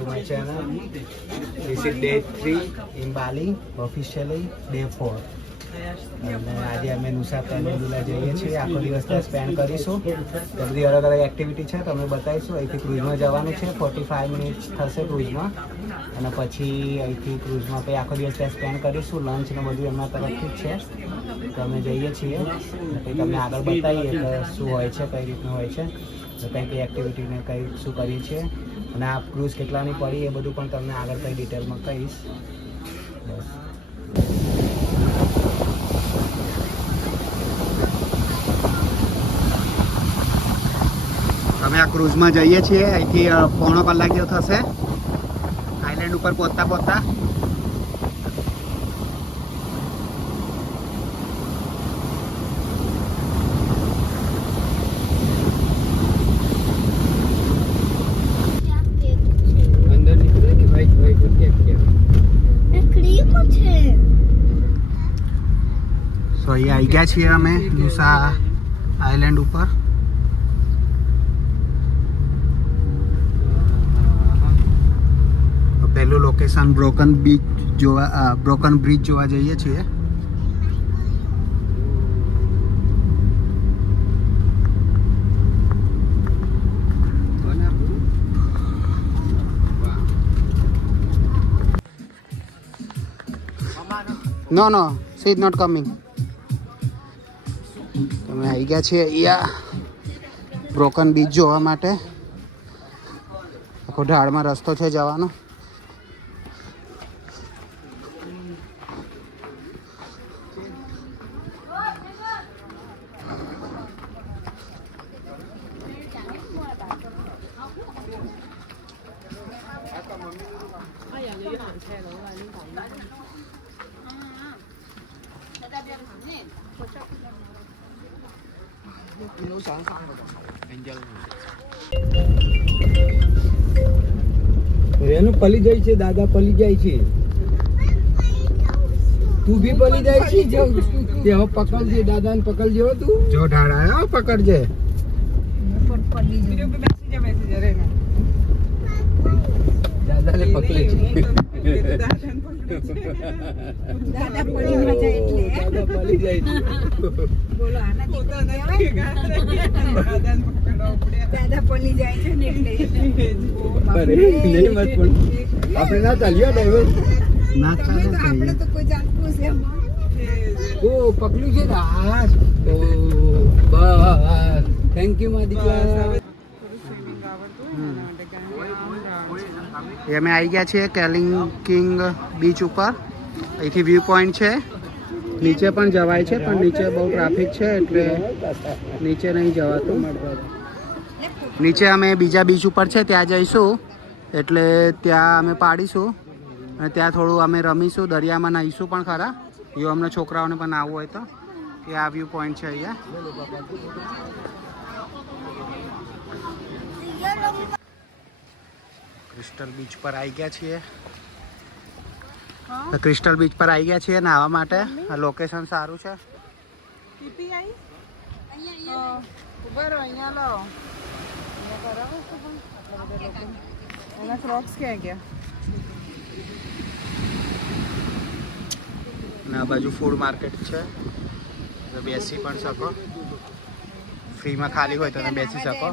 to my channel. This is day 3 in Bali, officially day 4. અને આજે અમે નુસા પેનિન્સુલા જઈએ છીએ. આખો દિવસ ત્યાં સ્પેન્ડ કરીશું. તો બધી અલગ અલગ એક્ટિવિટી છે તમે બતાવીશું. અહીંથી ક્રૂઝમાં જવાનું છે, 45 મિનિટ્સ થશે ક્રૂઝમાં. અને પછી અહીંથી ક્રૂઝમાં પછી આખો દિવસ ત્યાં સ્પેન્ડ કરીશું. લંચ ને બધું એમના તરફથી જ છે. તો અમે જઈએ છીએ પછી તમને આગળ બતાવીએ કે શું હોય છે, કઈ રીતનું હોય છે, તો કઈ કઈ એક્ટિવિટીને કઈ શું કરીએ છીએ અને આ ક્રૂઝ કેટલાની પડી એ બધું પણ તમને આગળ કઈ ડિટેલમાં કહીશ. બસ અમે આ ક્રૂઝમાં જઈએ છીએ. અહીંથી પોણો કલાક જેવો થશે આઈલેન્ડ ઉપર પહોંચતા પહોંચતા. તો અહીંયા આવી ગયા છીએ અમે નુસા આઈલેન્ડ ઉપર. પહેલું લોકેશન બ્રોકન બ્રિજ જોવા જઈએ છીએ. નો સી ઇઝ નોટ કમિંગ. તમે આવી ગયા છીએ અહીંયા બ્રોકન બીચ જોવા માટે. આખો ઢાળમાં રસ્તો છે જવાનો. રેનું પલી જાય છે, દાદા પલી જાય છે, તું બી પલી જાય છે. જે હવે પકડજે, દાદા ને પકડજે. હો તું જો ઢાળ આવ્યો પકડજે. દાદા ને પકડે છે. દાદા પડી ન જાય એટલે દાદા પલી જાય છે. બોલો આના દાદા પડી જાય છે ને એટલે અરે નહીં મત પણ આપણે ના ચાલ્યો ડ્રાઈવર. ના ચાલે આપણે તો કોઈ જાણતું છે. ઓ પકડ્યું છે હા. તો બસ થેન્ક યુ મારી દીકરા. અમે આવી ગયા છીએ કેલિંગ બીચ ઉપર. અહીંથી વ્યૂ પોઈન્ટ છે. નીચે પણ જવાય છે પણ નીચે બહુ ટ્રાફિક છે એટલે નીચે નહીં જવાતું. નીચે અમે બીજા બીચ ઉપર છે ત્યાં જઈશું એટલે ત્યાં અમે પાડીશું અને ત્યાં થોડું અમે રમીશું, દરિયામાં નાહીશું પણ ખરા. એવું અમને છોકરાઓને પણ આવવું હોય તો એ આ વ્યૂ પોઈન્ટ છે અહીંયા. ક્રિસ્ટલ બીચ પર આવી ગયા છીએ. ક્રિસ્ટલ બીચ પર આવી ગયા છીએ નાહવા માટે. આ લોકેશન સારું છે. અને આ બાજુ ફૂડ માર્કેટ છે, બેસી પણ શકો. ફ્રીમાં ખાલી હોય તો તમે બેસી શકો.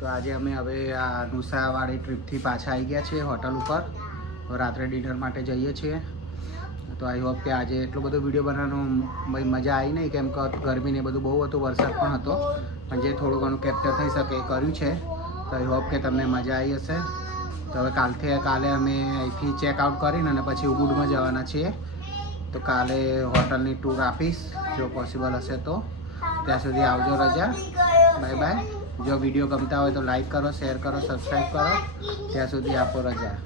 તો આજે અમે હવે આ નુસાવાળી ટ્રીપથી પાછા આવી ગયા છીએ હોટલ ઉપર. રાત્રે ડિનર માટે જઈએ છીએ. તો આઈ હોપ કે આજે એટલો બધો વિડીયો બનાવવાનો ભાઈ મજા આવી નહીં, કેમ કે ગરમી ને બધું બહુ હતું, વરસાદ પણ હતો, પણ જે થોડું ઘણું કેપ્ચર થઈ શકે એ કર્યું છે. તો આઈ હોપ કે તમને મજા આવી હશે. તો હવે કાલે અમે અહીંથી ચેકઆઉટ કરીને અને પછી ઉબુડમાં જવાના છીએ. તો કાલે હોટલની ટૂર આપીશ જો પોસિબલ હશે તો. ત્યાં સુધી આવજો રજા. Bye bye. જો વિડીયો ગમતા હોય તો લાઈક કરો, શેર કરો, સબસ્ક્રાઈબ કરો. ત્યાં સુધી આપો રજા.